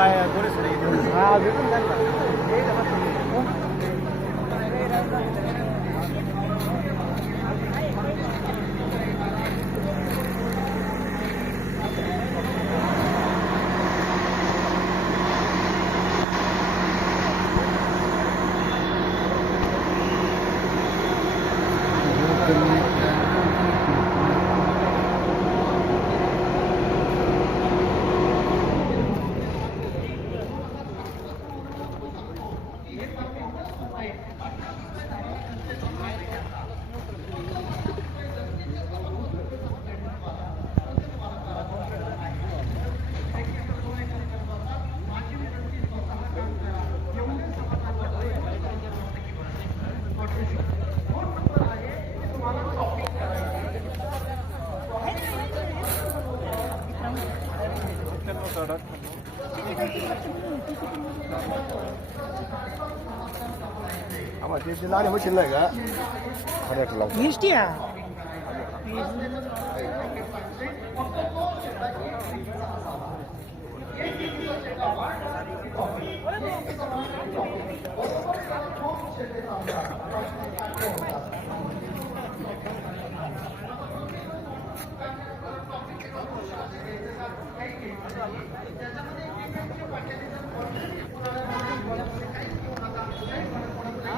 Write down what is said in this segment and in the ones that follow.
आहे. नाही हा भेटून जाईल ते ते लाणे मशीन नाही का अरे लागतं मिष्टी हा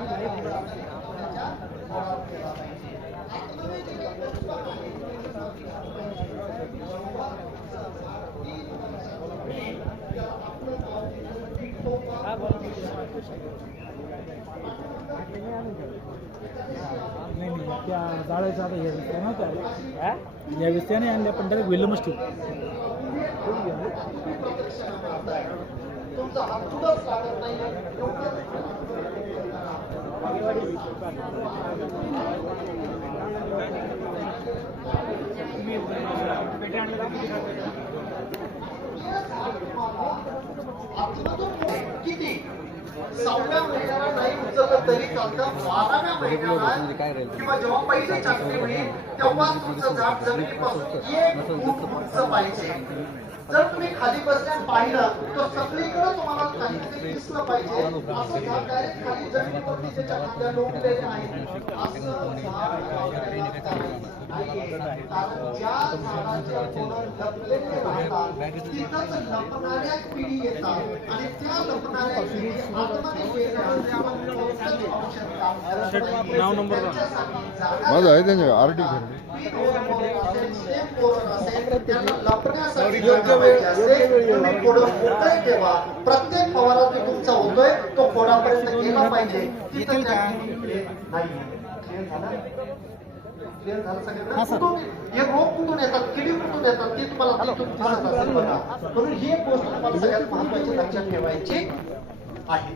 नाही? नाही नाही त्या जाळ्याचं आता हे दिसतंय ना त्या. या विषयाने आणल्या पण डायरेक्ट वेलमच ठेवू किती? सहाव्या महिन्याला नाही उचललं तरी चालतं. बाराव्या महिन्याला किंवा जेव्हा पहिली चाचणी होईल तेव्हा तुमचं झाड जमिनीपासून एक फूट उंच पाहिजे. जर तुम्ही खाली बसल्यास पाहिलं तर सगळीकडे तुम्हाला काहीतरी दिसलं पाहिजे. असं झाड डायरेक्ट खाली जमिनीवरती त्याच्या खांद्या लोटलेले आहेत असं. कारण ज्या लपलेले राहतात तिथंच लपणाऱ्या पिढी येतात. आणि त्या लपणाऱ्या पिढी औषध काम माझं आहे त्यांच्या आर टी प्रत्येक फवारा जो तुमचा होतोय तो खोडापर्यंत गेला पाहिजे तिथं हे रोग कुठून येतात किडी कुठून येतात ते तुम्हाला म्हणून ही गोष्ट तुम्हाला सगळ्यात महत्वाची लक्षात ठेवायची. आहे.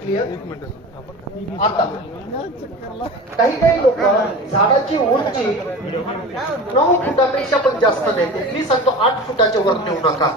क्लिअर आता काही काही लोक झाडाची उंची नऊ फुटापेक्षा पण जास्त देते. मी सांगतो आठ फुटाच्या वर नेऊ नका.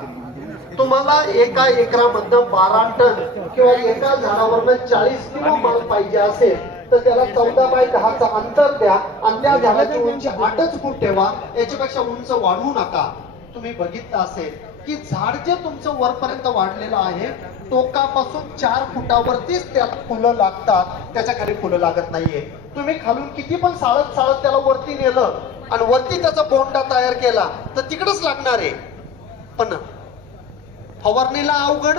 तुम्हाला एका एकरामधनं बारा टन किंवा एका झाडावरनं चाळीस किलो माल पाहिजे असेल तर त्याला चौदा बाय दहाचा अंतर द्या आणि त्या झाडाची उंची आठच फूट ठेवा. याच्यापेक्षा उंच वाढवू नका. तुम्ही बघितलं असेल की झाड जे तुमचं वरपर्यंत वाढलेलं आहे टोकापासून चार फुटावरतीच त्यात फुलं लागतात. त्याच्याखाली फुलं लागत नाहीये. तुम्ही खालून किती पण साळत साळत त्याला वरती नेलं आणि वरती त्याचा बोंडा तयार केला तर तिकडच लागणार आहे. पण फवारणीला अवघड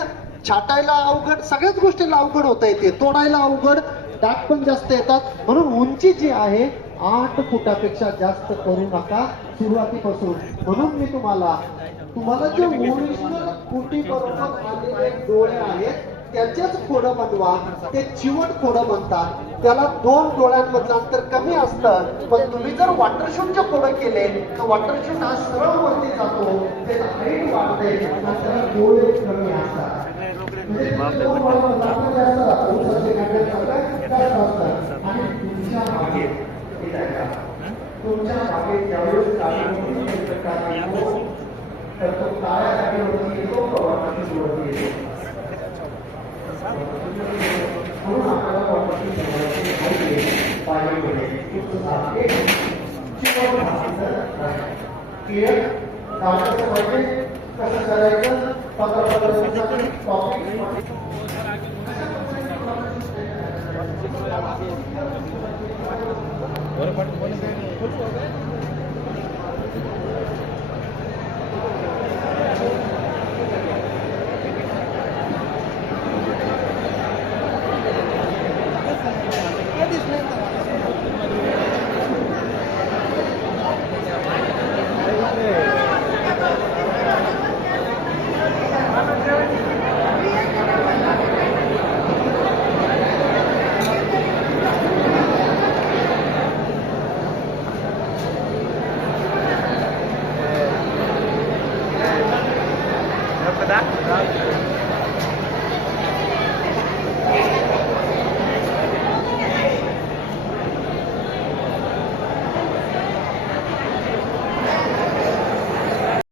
छाटायला अवघड सगळ्याच गोष्टीला अवघड होता येते. तोडायला अवघड डाग पण जास्त येतात. म्हणून उंची जी आहे आठ फुटापेक्षा जास्त करू नका सुरुवातीपासून. म्हणून मी तुम्हाला तुम्हाला जे ओरिजिनल कुटी बरोबर आलेले डोळे आहेत त्याचेच खोडं बनवा ते चिवट खोडं बनतात. त्याला दोन डोळ्यांमधलं अंतर कमी असतं पण तुम्ही जर वॉटर शूटचे खोडं केले तर वॉटर शूट हा सरळ वरती जातो त्याचा हाईट वाढते आणि त्याला डोळे कमी असतात. म्हणजे? तुमच्या बागेत ज्यावेळेस काढून येतो, तर तो काळ्या जागेवरती येतो का वाटाची वरती येतो म्हणून आपल्याला वाटाची सुरुवाती पाहिजे पाहिजे तुमचं झाड एक चिवट भाजीचं आहे. क्लिअर काढायचं पाहिजे कसं करायचं पंधरा पंधरा दिवसांनी topic Thank Thank you.